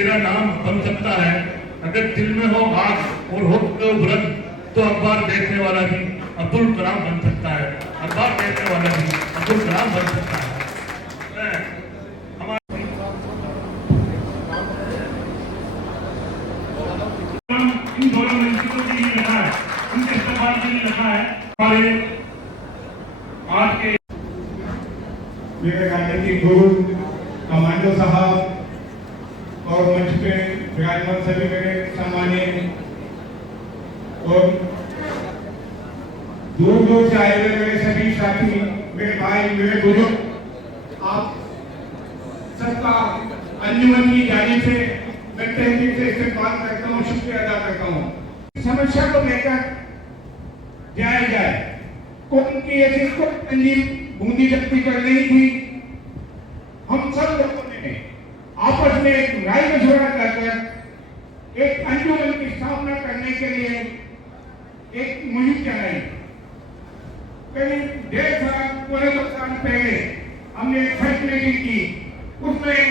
मेरा नाम बन सकता है। अगर दिल में हो आग और हो बुलंद तो अखबार देखने वाला भी अब्दुल कलाम बन सकता है। अखबार देखने वाला भी अब्दुल कलाम बन सकता है। इन दोनों मंत्रियों के लिए रखा है, उनके इस्तेमाल के लिए रखा है। हमारे आज के विवेकानंद गुरु कमांडो साहब और मंच पे विराजमान सभी मेरे सम्मानीय और दूर दूर से आए हुए मेरे सभी साथी, मेरे भाई, मेरे बुजुर्ग, आप सबका अंजुमन की जानिब से मैं तहसील से इस्तेमाल करता हूँ, शुक्रिया अदा करता हूँ। समस्या को लेकर जाया जाए, कौन की ऐसी कोई तंजीम बूंदी जब्ती कर रही थी। हम सब लोगों ने आपस में एक राय मशवरा करकर एक अंजुमन की स्थापना करने के लिए एक मुहिम चलाई। करीब 1.5 साल, पौने 2 साल पहले हमने एक फर्स्ट मीटिंग की, उसमें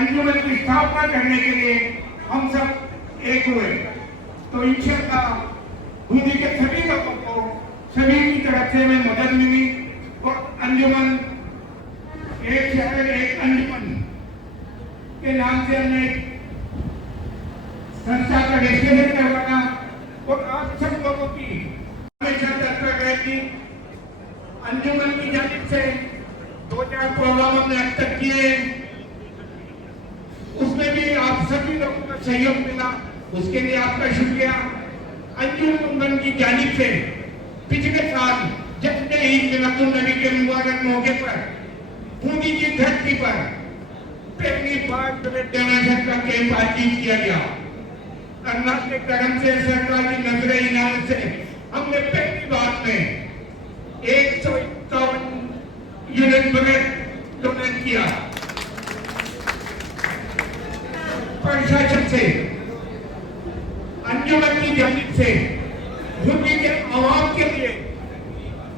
अंजुमन की स्थापना करने के लिए हम सब एक हुए। तो इंशाअल्लाह बूंदी के सभी लोगों को सभी की तरफ से में मदद मिली और अंजुमन एक शहर एक अंजुमन के नाम से हमने संस्था का रजिस्ट्रेशन करवाना और आप सब लोगों की हमेशा तत्पर रहेगी। अंजुमन की जानिब से 2-4 प्रोग्राम हमने अब तक किए, उसमें भी आप सभी लोगों का सहयोग मिला, उसके लिए आपका शुक्रिया। अंजुमन की जानिब से पिछले साल जश्न ईद मिलादुन नबी के मुबारक मौके पर बूंदी की धरती पर पहली बार ब्लड डोनेशन का कैंप आयोजित किया गया। अल्लाह के करम से, सरकार की नजर इनायत से हमने पहली बार में 151 यूनिट ब्लड डोनेट किया। प्रशासन से, अंजुमन की जानिब से बूंदी के आवाम के लिए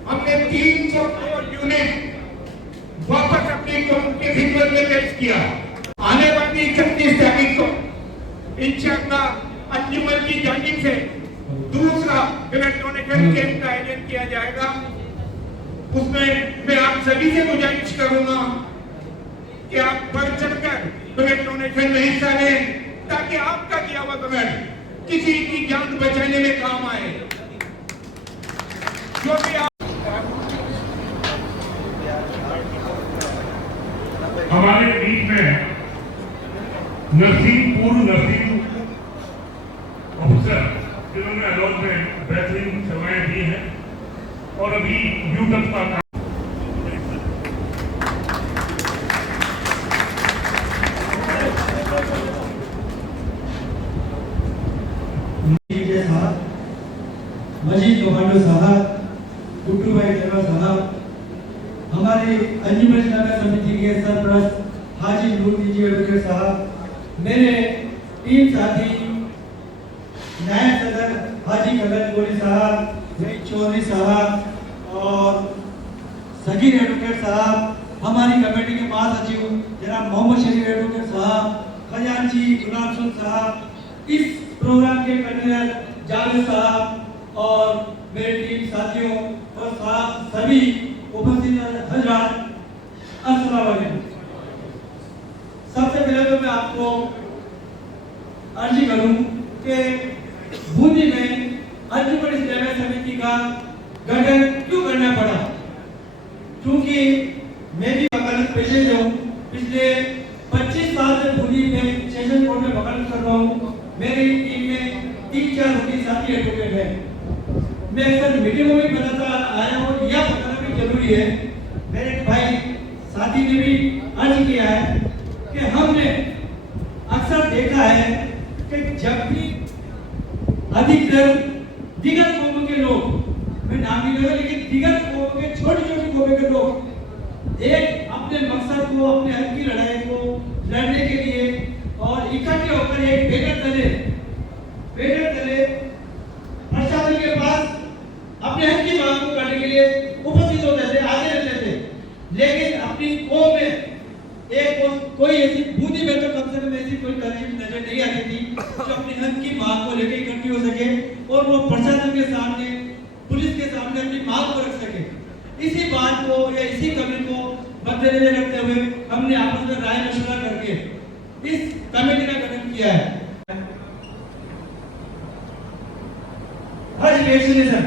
हमने 302 यूनिट वापस अपनी कौम की खिदमत में पेश किया। आने वाली 31 तारीख को इंशाअल्लाह अंजुमन की जानिब से दूसरा ब्लड डोनेशन कैंप का आयोजन किया जाएगा। उसमें मैं आप सभी से गुजारिश करूंगा कि आप बढ़ चढ़कर ब्लड डोनेशन में हिस्सा लें, ताकि आपका दिया हुआ ब्लड किसी की जान बचाने में काम आए। जो भी हमारे बीच में पूर्व नर्सिंग ऑफिसर जिन्होंने अलॉट में बेहतरीन सेवाएं दी हैं और अभी यूटअप का मजीद कमांडो साहब, गुड्डू भाई जवा साहब, हमारे अंजुमन इस्लामिया समिति के सरप्रस्त हाजी नूरुद्दीन एडवोकेट साहब, मेरे 3 साथी नायब सदर हाजी कमल गोली साहब, जहीद चौधरी साहब और सगीर एडवोकेट साहब, हमारी कमेटी के महासचिव जनाब मोहम्मद शरीफ एडवोकेट साहब, खजांची गुलाम सुन साहब, इस प्रोग्राम के कन्वीनर जावेद साहब और मेरे टीम साथियों और साहब, सभी उपस्थित हजरात, अस्सलाम वालेकुम। सबसे पहले तो मैं आपको अर्जी करूं कि बूंदी में अंजुमन इस्लामिया समिति का गठन क्यों करना पड़ा, क्योंकि मैं भी वकालत पेशे से हूँ। पिछले 25 साल से बूंदी में सेशन कोर्ट में वकालत कर रहा हूँ। मेरी टीम में 3-4 वकील साथी एडवोकेट हैं। मैं अक्सर मीटिंगों में बताता आया हूँ, यह बताना भी जरूरी है। मेरे भाई साथी ने भी अर्ज किया है कि हमने अक्सर देखा है कि जब भी अधिकतर दिगर कौमों के लोग, मैं नाम नहीं लूंगा, लेकिन दिगर कौमों के छोटी-छोटी कौमों के लोग एक अपने मकसद को, अपने हक की लड़ाई को लड़ने के लिए और इकट्ठे होकर एक बैनर तले प्रशासन के पास अपने हक की मांग को करने के लिए उपस्थित होते थे, आगे रहते थे। लेकिन अपनी कौम में एक कोई ऐसी बूंदी में तो कम से कम ऐसी कोई तहजीब अपनी मांग को रख सके। इसी बात को या इसी कमी को मद्देनजर रखते हुए हमने आपस में राय मशवरा करके इस कमेटी का गठन किया है। हज वैक्सीनेशन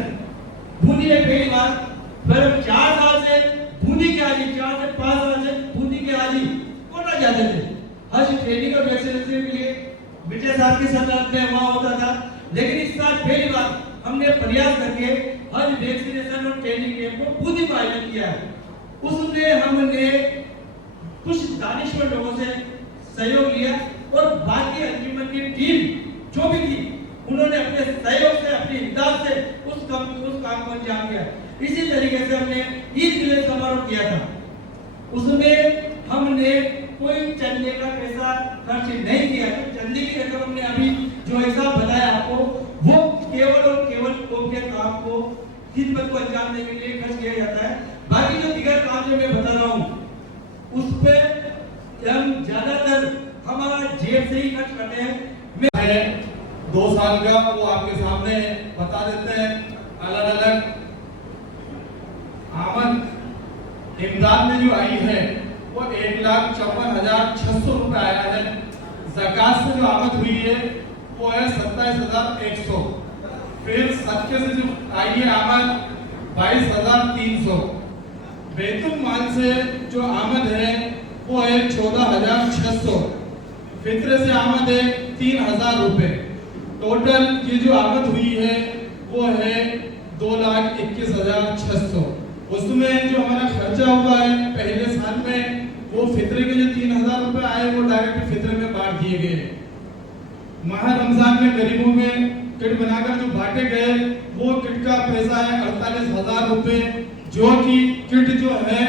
बूंदी में पहली बार लगभग 4 साल से बूंदी के हाजी 4 से 5 साल से बूंदी के हाजी कोटा जाते थे हज ट्रेनिंग और वैक्सीनेशन के लिए। मिर्जा साहब की सल्तनत में वहाँ होता था, लेकिन इस साल पहली बार हमने प्रयास करके हज वैक्सीनेशन और ट्रेनिंग कैंप को बूंदी में आयोजन किया है। उसमें हमने कुछ दानिशवर लोगों से सहयोग लिया और बाकी अंजुमन की टीम जो भी थी उन्होंने अपने सहयोग से अपनी इमदाद से उस काम को अंजाम दिया। इसी तरीके से हमने ईद मिलन समारोह किया था, उसमें हमने कोई चंदे का पैसा खर्च नहीं किया। तो चंदे की रकम हमने अभी जो हिसाब बताया आपको वो केवल और केवल कौम के काम को खिदमत को अंजाम देने के लिए खर्च किया जाता है। बाकी जो दिगर काम जो मैं बता रहा हूँ उस पे हम ज्यादातर हमारा जेब से ही खर्च करते हैं। 2 साल का वो आपके सामने बता देते हैं। अलग अलग आमद इमदाद में जो आई है वो 1,54,600 रुपए आया है। ज़कात से जो आमद हुई है वो है 27,100। फिर सदके से जो आई है आमद 22,300। बैतुल माल से जो आमद है वो है 14,600। फित्रे से आमद है 3,000 रुपए। टोटल ये जो आमद हुई है वो है 2,21,600। उसमें जो हमारा खर्चा हुआ है पहले साल में वो फित्रे के जो 3,000 रुपए आए वो डायरेक्ट फित्रे में बांट दिए गए। माह रमजान में गरीबों में किट बनाकर जो बांटे गए वो किट का पैसा है 48,000 रुपए, जो कि किट जो है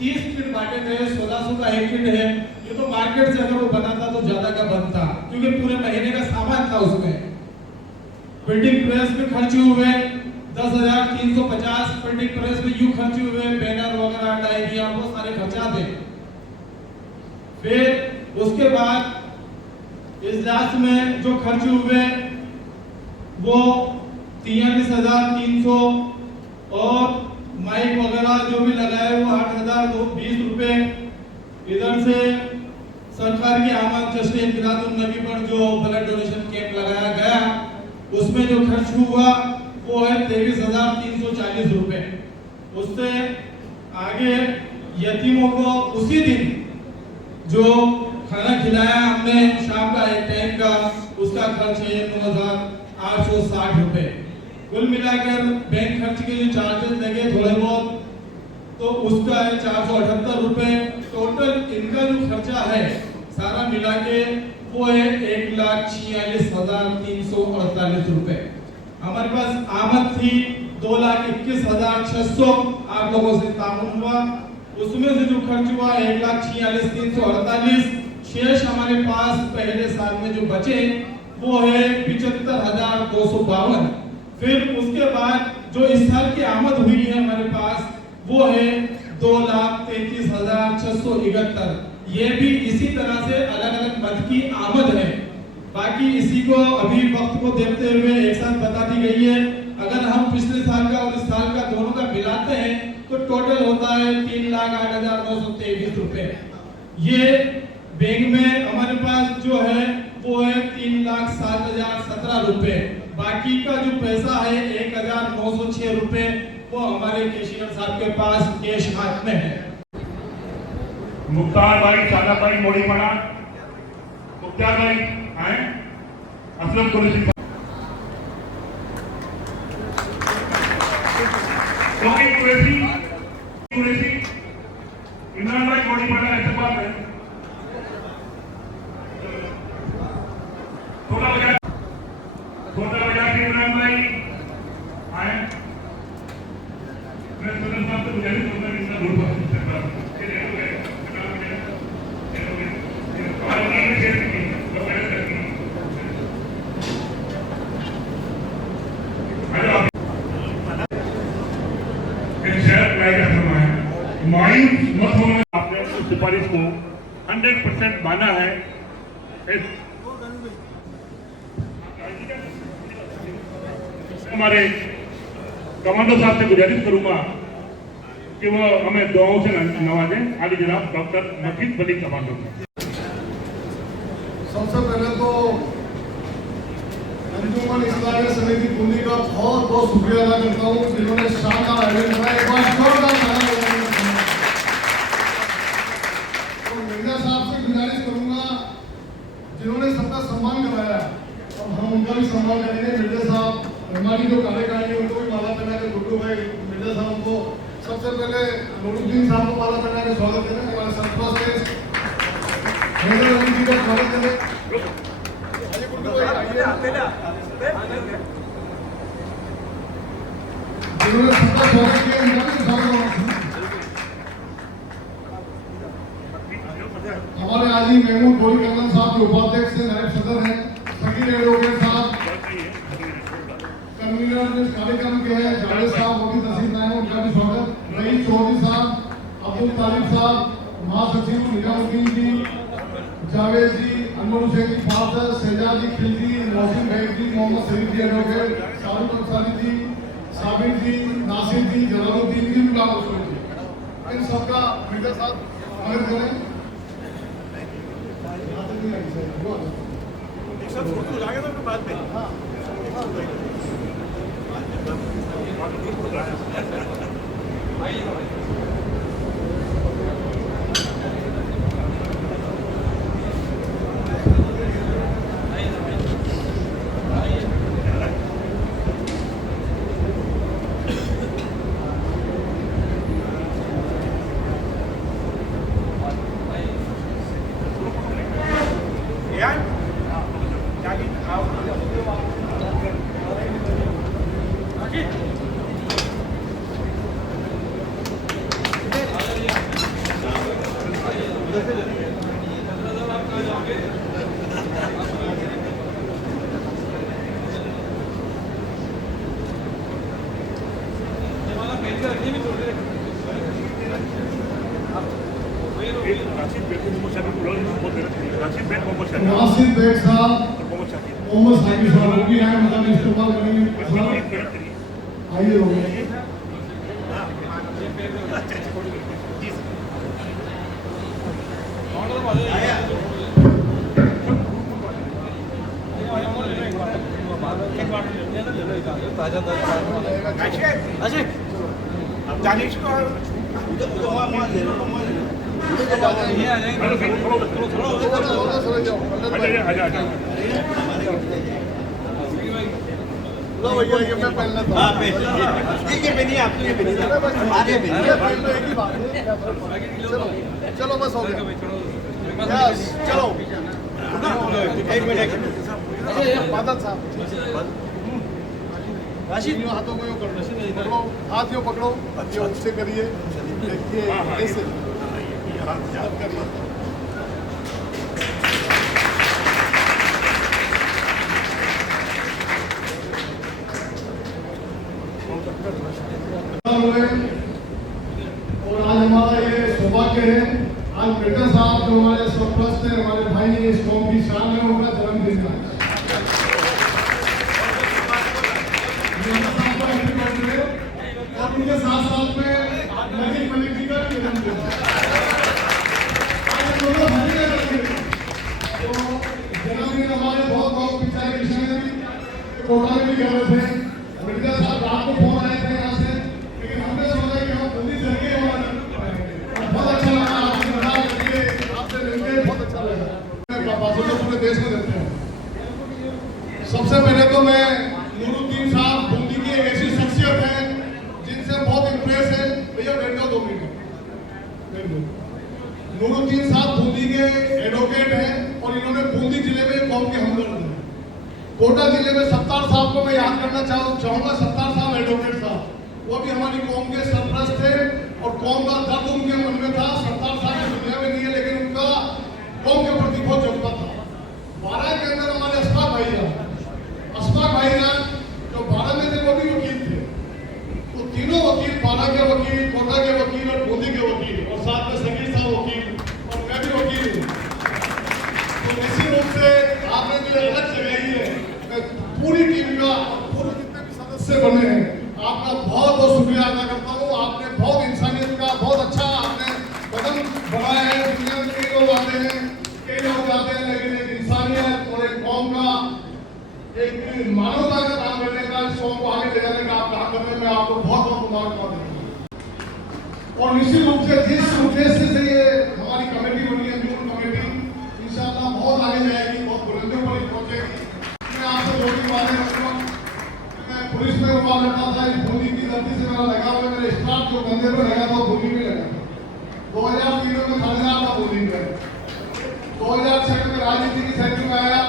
30 किट बांटे गए। 1600 का एक किट है। ये तो मार्केट से अगर वो बनाता तो ज्यादा का बनता, क्योंकि पूरे महीने का सामान था उसमें। प्रिंटिंग प्रेस में खर्चे हुए 10,350। प्रिंटिंग प्रेस में यूं खर्चे हुए बैनर वगैरह डायरिया बहुत सारे खर्चा थे। फिर उसके बाद इजलास में जो खर्चे हुए वो 43,300 और माइक वगैरह जो भी लगाए वो 8,020 रुपए। इधर से सरकार की आमद जश्न मिलादुन नबी पर जो ब्लड डोनेशन कैंप लगाया गया उसमें जो खर्च हुआ वो है 23,340 रुपए। उससे आगे यतीमों को उसी दिन जो खाना खिलाया हमने शाम का एक टाइम का, उसका खर्च है 9,860 रुपए। कुल मिलाकर बैंक खर्च के जो चार्जेस लगे थोड़े बहुत तो उसका है 478 रुपए। टोटल इनका जो खर्चा है सारा मिला के वो है 1,46,348 रुपए। हमारे पास आमद थी 2,21,600। आप लोगों से तामुन हुआ, उसमें से जो खर्च हुआ 1,46,348। शेष हमारे पास पहले साल में जो बचे वो है 75,252। फिर उसके बाद जो इस साल की आमद हुई है हमारे पास वो है 2,33,671। ये भी इसी तरह से अलग अलग मद की आमद है। बाकी इसी को अभी वक्त को देखते हुए एक साथ बता दी गई है। अगर हम पिछले साल का और इस साल का दोनों का मिलाते हैं तो टोटल होता है 3,08,923 रुपए। ये बैंक में हमारे पास जो है वो है 3,07,017 रुपए। बाकी का जो पैसा है 1,906 रुपए वो हमारे केशियर साहब के पास कैश हाथ में है। मुख्तार भाई, सादा भाई, मोड़ी पड़ा, मुख्तार भाई आए, असलम कुरैशी, कुरैशी, इमरान भाई मोड़ी पड़ा, ऐसे बात है। छोटा बजा के इमरान भाई आए। मैं सुनन साहब से गुजारिश करूंगा इसका ग्रुप मायूस मत होना। आपने उस सिफारिश को 100% माना है। हमारे कमांडो साहब से गुजारिश करूंगा कि वो हमें दुआओं से नवाजें। आगे जनाब डॉक्टर मजीद मलिक कमांडो। सबसे पहले तो अंजुमन इस्लामी समिति बूंदी का बहुत बहुत शुक्रिया अदा करता हूँ जिन्होंने शानदार आयोजन कराया। एक बार जोरदार तालियां बजाएं। तो मिर्जा साहब से गुजारिश करूंगा जिन्होंने सबका सम्मान कराया, अब हम उनका भी सम्मान करेंगे। मिर्जा साहब हमारी जो कार्यकारिणी है उनको भी माला पहना के गुड्डू भाई मिर्जा साहब को सबसे पहले नूरुद्दीन साहब को माला पहना के स्वागत करें। हमारे सरपंच जी का स्वागत करें। जिन्होंने सबका स्वागत किया उनका भी स्वागत। हमारे आजी महमूद गोरी कमल साहब जो उपाध्यक्ष से नायब सदर हैं, सकीर एडवोकेट साहब कन्वीनर इस कार्यक्रम के हैं, जावेद साहब वो भी तहसील आए हैं, उनका भी स्वागत। रईस चौधरी साहब, अब्दुल तालिब साहब, महासचिव निजामुद्दीन जी, जावेद जी, अनवर हुसैन जी फादर, शहजाद जी खिलजी, मोहसिन बैग जी, मोहम्मद शरीफ जी एडवोकेट, शाहरुख अंसारी जी, साबिर जी, नासिर जी, जलालुद्दीन जी, गुलाम हुसैन जी, इन सबका मिर्जा साहब स्वागत करें। नासिर बेग साहब, मोहम्मद साकिब साहब वो भी आए, उनका भी इस्तेमाल करेंगे। आइए लोग चलो बस हो गया। चलो एक मिनट बादल साहब हाथों को यूं पकड़ो, हाथ यूं पकड़ो, ये उससे करिए, देखिए ऐसे और आज हमारा ये सौभाग्य है, आज मिर्जा साहब जो हमारे सरपरस्त हैं, हमारे भाई हैं, इस कौम की शान है, उनका जन्मदिन है। और उनके साथ साथ में नजीब मलिक जी का भी जन्मदिन है। तो जन्मदिन हमारे बहुत बहुत पिछले किसान भी कोटा में भी कर रहे थे। मिर्जा साहब रात को फोन आए थे यहाँ से, लेकिन हमने सोचा कि हम जल्दी चल गए और बहुत अच्छा लगा आपसे मिलना करके, आपसे मिलकर बहुत अच्छा लगा। तो पूरे देश में देते हैं। सबसे पहले तो मैं नूरुद्दीन साहब बूंदी की एक ऐसी शख्सियत है जिनसे बहुत इम्प्रेस है। भैया बैठ जाओ 2 मिनट। नूरुद्दीन साहब बूंदी के एडवोकेट हैं और इन्होंने बूंदी जिले में कौम के हमदर्द हैं। कोटा जिले में सत्तार साहब को मैं याद करना चाहूंगा। सत्तार साहब एडवोकेट साहब, वो भी हमारी कौम के सरपरस्त थे और कौम का दर्द उनके मन में था। सत्तार साहब की दुनिया में नहीं है, लेकिन उनका कौम के प्रति बहुत जज्बा था। 12 के अंदर हमारे अशफाक भाईजान जो 12 में थे वो भी वकील थे। तो तीनों वकील, 12 के वकील, कोटा के वकील और बूंदी के वकील, और साथ में सगीर साहब वकील और मैं भी वकील हूँ। तो निश्चित रूप से आपने जो अलग जगह ही है, पूरी टीम का, पूरे जितने भी सदस्य बने हैं, आपका बहुत और निश्चित रूप से जिस उद्देश्य से ये हमारी कमेटी बनी है, अंजुमन कमेटी, इंशाल्लाह बहुत आगे जाएगी, बहुत बुलंदियों पर ही पहुंचेगी। मैं आपसे दो तीन बातें रखूंगा। मैं पुलिस में हुआ करता था, इस भूमि की धरती से मेरा लगा हुआ, मेरे स्टाफ जो कंधे पर लगा था भूमि में लगा था। 2003 में थानेदार था भूमि में, 2006 में राजनीति की क्षेत्र में आया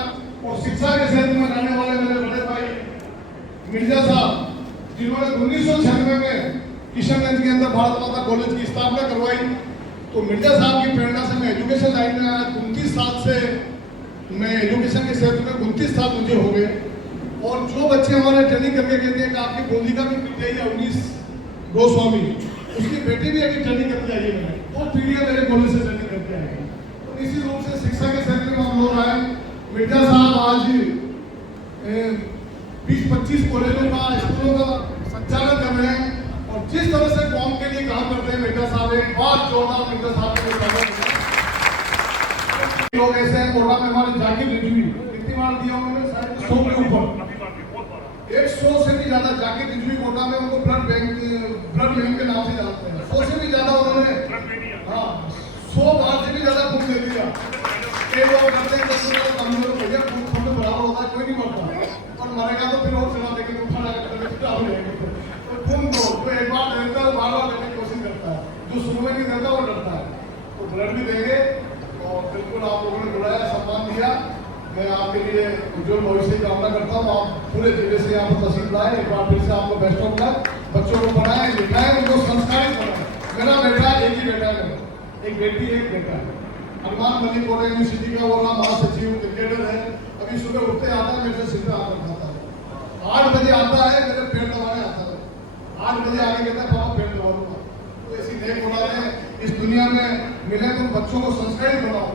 और शिक्षा के क्षेत्र में रहने वाले मेरे बड़े भाई मिर्जा साहब, जिन्होंने 1996 में किशनगंज के अंदर भारत माता कॉलेज की स्थापना करवाई, तो मिर्जा साहब की प्रेरणा से मैं एजुकेशन लाइन में आया। 29 साल से मैं एजुकेशन के क्षेत्र में 29 साल मुझे हो गए। और जो बच्चे हमारे ट्रेनिंग करके कहते हैं कि आपकी गोदी का भी पिटाई है 19 गोस्वामी, उसकी बेटी भी अभी ट्रेनिंग करके आई है। मैंने 2 पीढ़ियां मेरे कॉलेज से ट्रेनिंग करके आई है। तो इसी रूप से शिक्षा के क्षेत्र में हम लोग आए। मिर्जा साहब आज 20-25 कॉलेजों का, स्कूलों का संचालन कर रहे हैं और जिस तरह से कौम के लिए काम करते हैं मिर्जा साहब, एक बात जोरदार मिर्जा साहब के लिए लोग ऐसे हैं। कोटा में हमारे जाकिर रिजवी कितनी बार दिया उन्होंने, शायद 100 के ऊपर, 100 से भी ज्यादा जाकिर रिजवी कोटा में, उनको ब्लड बैंक के नाम से जानते हैं। 100 से भी ज्यादा उन्होंने, हाँ 100 बार से भी ज्यादा खून दे दिया। कई लोग करते हैं भैया खून सब में बराबर होता है, कोई नहीं मरता और मरेगा तो फिर और चला देंगे, उठा हो जाएंगे। तो खून दो, तो एक बार देता है बार बार देने की कोशिश करता है, जो शुरू में नहीं देता वो डरता है। तो ब्लड भी देंगे और बिल्कुल आप लोगों ने बुलाया, सम्मान दिया। मैं आपके लिए उज्जवल भविष्य की कामना करता हूँ। आप पूरे जिले से यहाँ पर तहसील लाए, एक बार फिर से आपको बेस्ट ऑफ लक। बच्चों को पढ़ाएं, लिखाएं, उनको संस्कारित बनाएं। मेरा बेटा एक ही बेटा है, एक बेटी एक बेटा है। हनुमान मलिक कोटा यूनिवर्सिटी का वो महासचिव क्रिकेटर है। अभी सुबह उठते आता है, मेरे से सिर पे हाथ रखता है। 8 बजे आता है, मेरे पेट दबाने आता है। 8 बजे आगे कहता है पापा पेट दबा दूंगा। तो ऐसी नेक औलादें इस दुनिया में मिले तो बच्चों को संस्कारित बनाओ।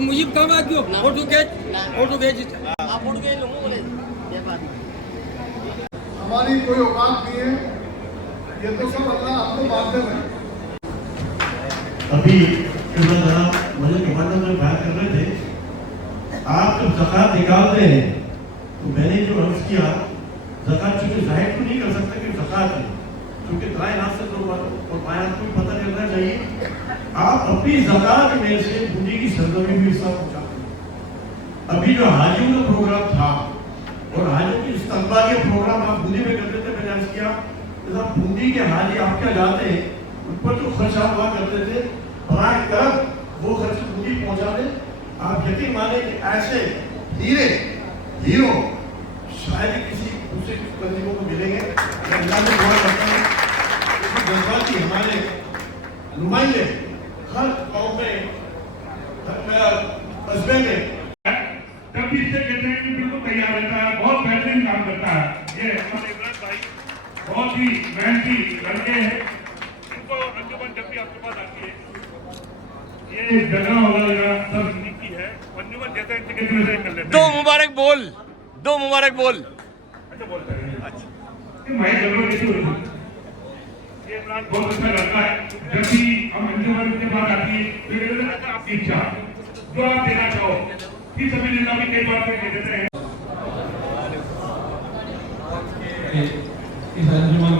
मुझे कब आ गयो फोटो खींच हमारी कोई औकात नहीं है, ये तो सब अल्लाह आपको माध्यम है। अभी मुझे कमांडर में बात कर रहे थे, आप जब ज़कात निकालते हैं तो मैंने जो अर्ज किया, ज़कात चूंकि जाहिर तो नहीं कर सकते कि ज़कात है, क्योंकि दाएं हाथ से तो और बाएं हाथ को पता करना चाहिए। आप अपनी ज़कात में से बूंदी की सरजमी भी हिस्सा पहुँचाते हैं। अभी जो हाजियों का प्रोग्राम था और हाजियों की इस्तकबाल के प्रोग्राम आप बूंदी में करते थे, मैंने अर्ज किया बूंदी के हाजी आप क्या जाते हैं, उन पर जो खर्च आप हुआ करते थे, बराए करम वो खर्च बूंदी पहुँचा दें। आप यकीन माने कि ऐसे हीरो शायद किसी दूसरे बंदियों को मिलेंगे। जज्बाती हमारे नुमाइंदे हर गाँव में कस्बे में तब भी इससे कहते हैं कि बिल्कुल तैयार रहता है, बहुत बेहतरीन काम करता है। ये हमारे इमरान भाई बहुत ही मेहनती लड़के हैं। इनको अंजुमन जब भी आपके पास आती है, ये जगह वगैरह सब की है, अंजुमन जैसे कर लेते हैं। दो मुबारक बोल अच्छा बोलते हैं। अच्छा मैं जरूर ये इमरान बहुत अच्छा लड़का है। जब भी हम अंजुमन के पास आती है तो ये कहते हैं आपकी इच्छा जो आप देना चाहो, कि सभी जिला में कई बार कह देते हैं। इस अंजुमन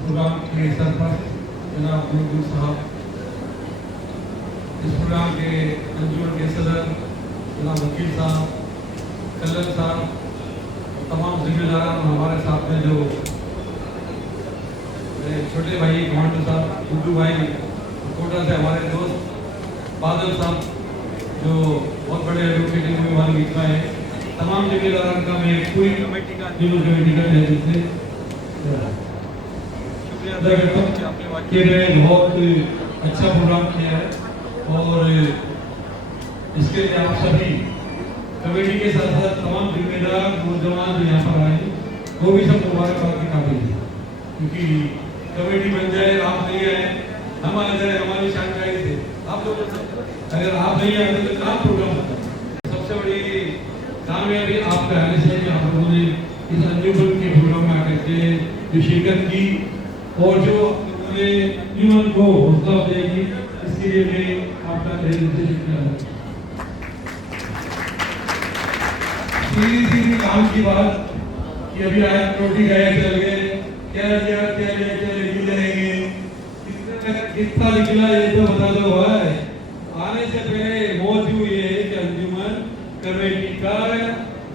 प्रोग्राम के सरपंच जनाब गुरु साहब, इस प्रोग्राम के अंजुमन के सदर जनाब वकील साहब, कल्लन साहब, तमाम जिम्मेदारान हमारे साथ में जो छोटे भाई कमांडर साहब, गुड्डू भाई कोटा से हमारे दोस्त बादल साहब जो बहुत बड़े एडवोकेट में वाले बीचमा है, तमाम जिम्मेदारान का मैं पूरी कमेटी का कमेटी का जिससे शुक्रिया अदा करता हूँ कि आपने वाकई में बहुत अच्छा प्रोग्राम किया है और इसके लिए आप सभी कमेटी के साथ साथ तमाम जिम्मेदार नौजवान जो यहाँ पर आए वो भी सब मुबारकबाद के काबिल है, क्योंकि कमेटी बन जाए, आप नहीं आए, हम आ जाए, हमारी जानकारी थे आप लोगों से, अगर आप नहीं आए तो काम प्रोग्राम होता। सबसे बड़ी कामयाबी आपका आने से आप लोगों ने इस अंजुमन के प्रोग्राम में आकर के जो शिरकत की और जो उन्होंने जीवन को हौसला देगी, इसके लिए मैं आपका तहे दिल से शुक्रिया। सीधी काम की बात कि अभी आज रोटी गए चल गए, क्या लेके जाएंगे, कितना निकला ये तो बता दो भाई। आने से पहले मौज हुई है कि अंजुमन कमेटी का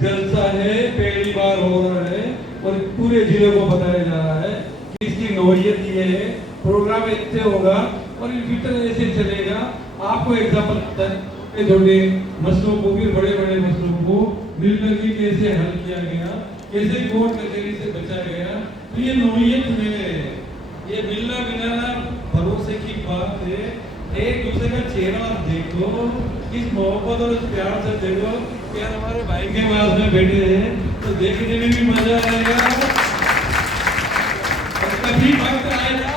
जलसा है, पहली बार हो रहा है और पूरे जिले को बताया जा रहा है कि इसकी नौयत ये है, प्रोग्राम ऐसे होगा और फ्यूचर ऐसे चलेगा। आपको एग्जाम्पल छोटे मसलों को भी बड़े बड़े मसलों को मिलकर के कैसे हल किया गया, कैसे कोर्ट कचहरी से बचा गया। तो ये नौयत में ये मिलना मिलाना भरोसे की बात है। एक दूसरे का चेहरा आप देखो, किस मोहब्बत और इस प्यार से देखो कि यार हमारे भाई के पास में बैठे हैं तो देखने में भी मजा आएगा। और कभी वक्त आएगा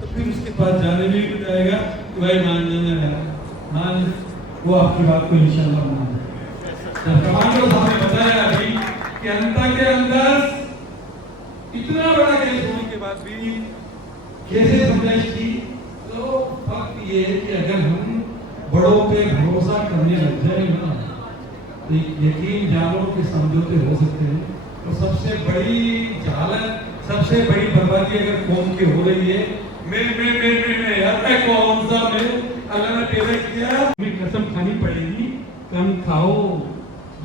तो फिर उसके पास जाने में भी जाएगा कि भाई मान जाना है, मान वो आपकी बात को इंशाल्लाह मान। कमांडो साहब ने बताया अभी कि अंतर के अंदर इतना बड़ा केस होने के बाद भी कैसे समझाइश की। तो फर्क ये है कि अगर हम बड़ों पे भरोसा करने लग जाए ना तो यकीन जानो कि समझौते हो सकते हैं। तो सबसे बड़ी जहालत, सबसे बड़ी बर्बादी अगर कौम की हो रही है मैं यार कौन सा मैं अल्लाह ने पैदा किया, हमें कसम खानी पड़ेगी कम खाओ,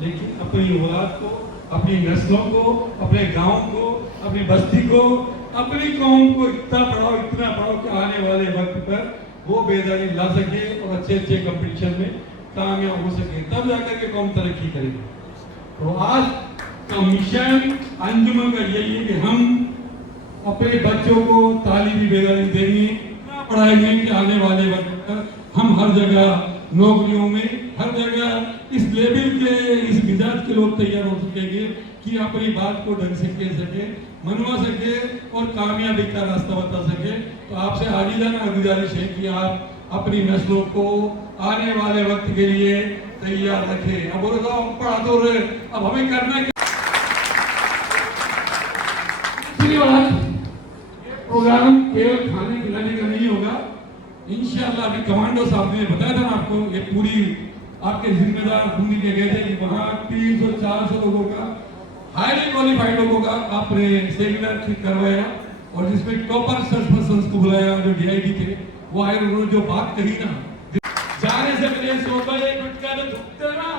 लेकिन अपनी औलाद को, अपनी नस्लों को, अपने गांव को, अपनी बस्ती को, अपनी कौम को इतना पढ़ाओ कि आने वाले वक्त पर वो बेदारी ला सके और अच्छे अच्छे कंपटीशन में कामयाब हो सके, तब जाकर के कौम तरक्की करेगी। तो आज का मिशन अंजुमन का यही है कि हम अपने बच्चों को तालीमी बेदारी देंगे, इतना पढ़ाएंगे कि आने वाले वक्त पर हम हर जगह नौकरियों में, हर जगह इस लेवल के, इस मिजाज के लोग तैयार हो सकेंगे कि अपनी बात को ढंग से कह सके, मनवा सके और कामयाबी का रास्ता बता सके। तो आपसे आजीजाना गुजारिश है कि आप अपनी नस्लों को आने वाले वक्त के लिए तैयार रखें। अब बोलो हम पढ़ा तो रहे, अब हमें करना क्या? प्रोग्राम केवल खाने खिलाने का नहीं होगा इंशाअल्लाह। अभी कमांडो साहब ने बताया था ना आपको, ये पूरी आपके जिम्मेदार भूमि के गए थे कि वहाँ 300-400 लोगों का, हाईली क्वालिफाइड लोगों का आपने सेमिनार करवाया और जिसमें टॉपर सर्च पर्सन को बुलाया जो DID थे, वो आए, उन्होंने जो बात कही ना, जाने से पहले 100 रुपए गुटखा तो थूकते ना,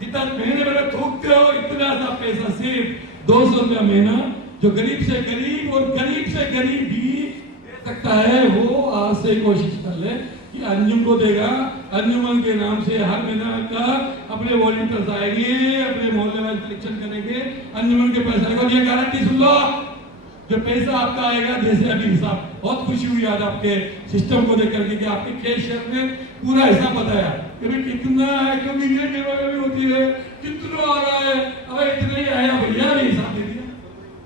जितना महीने में थूकते हो इतना सा पैसा सिर्फ 200 रुपया महीना जो गरीब से गरीब और गरीब से गरीब भी दे सकता है, वो आज से कोशिश कर ले कि अंजुम को देगा। अंजुमन के नाम से हर महीना का अपने वॉलंटियर्स आएंगे, अपने मोहल्ले में कलेक्शन करेंगे, अंजुमन के पैसा आएगा। ये गारंटी सुन लो, जो पैसा आपका आएगा, जैसे अभी हिसाब, बहुत खुशी हुई आज आपके सिस्टम को देख करके कि आपके कैशियर ने पूरा हिसाब बताया कि भाई कितना है, क्योंकि ये गिरवाई भी होती है, कितना आ रहा है, अरे इतना ही आया भैया ने हिसाब दे दिया,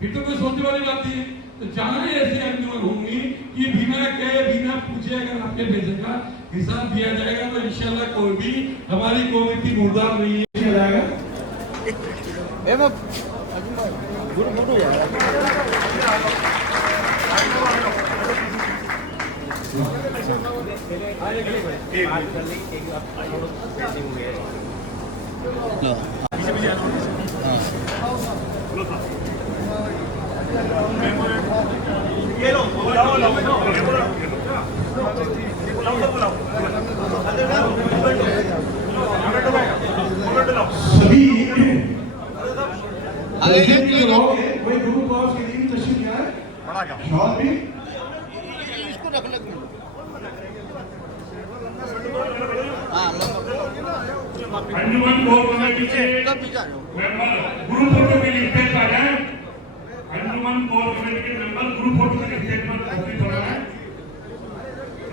फिर तो कोई सोचने वाली बात नहीं। तो जहाँ ऐसे अंजुमन होंगी कि बिना कहे, बिना पूछे अगर आपके पैसे का हिसाब दिया जाएगा तो इंशाल्लाह कोई भी हमारी कमेटी मुर्दार नहीं है जाएगा। सभी कोई गुरु पास के दिन तशरीफ लाए, शॉल भी अंजुमन कोर कमेटी के मेंबर ग्रुप फोटो के लिए स्टेज पर आ जाए। अंजुमन कोर कमेटी के मेंबर ग्रुप फोटो के लिए स्टेज पर उपस्थित हो रहे हैं।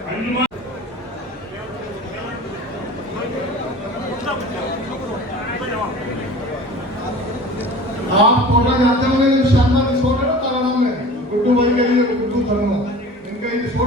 अंजुमन आप प्रोग्राम जानते होंगे, जो शानदार रिसोर्ट है ना तारानाम में, गुड्डू भाई के लिए, गुड्डू धर्मा, इनका ये रिसोर्ट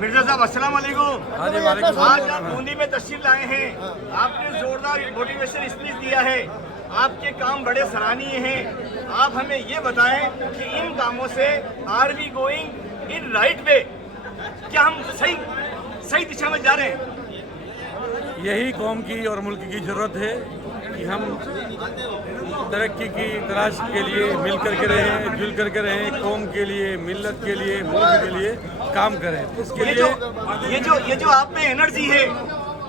मिर्जा साहब अस्सलाम वालेकुम। आज आप बूंदी में तशरीफ लाए हैं, आपने जोरदार मोटिवेशन स्पीच दिया है, आपके काम बड़े सराहनीय हैं। आप हमें ये बताएं कि इन कामों से are we going in right way, क्या हम सही दिशा में जा रहे हैं? यही कौम की और मुल्क की जरूरत है कि हम तरक्की की तलाश के लिए मिल करके रहें, जुल करके रहें, कौम के लिए, मिल्लत के लिए, मुल्क के लिए काम करें। इसके लिए ये जो आप में एनर्जी है,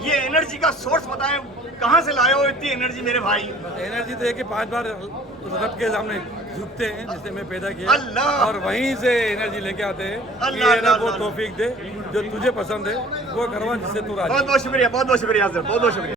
ये एनर्जी का सोर्स बताएं, कहाँ से लाए हो इतनी एनर्जी मेरे भाई? एनर्जी तो है कि 5 बार रब के सामने झुकते हैं, जिससे मैं पैदा किया, अल्लाह। और वहीं से एनर्जी लेके आते हैं। अल्लाह, ये रब वो अल्लाह। तौफीक दे जो तुझे पसंद है वो करवा, जिससे तू राजी। बहुत बहुत शुक्रिया, बहुत बहुत शुक्रिया सर, बहुत बहुत शुक्रिया।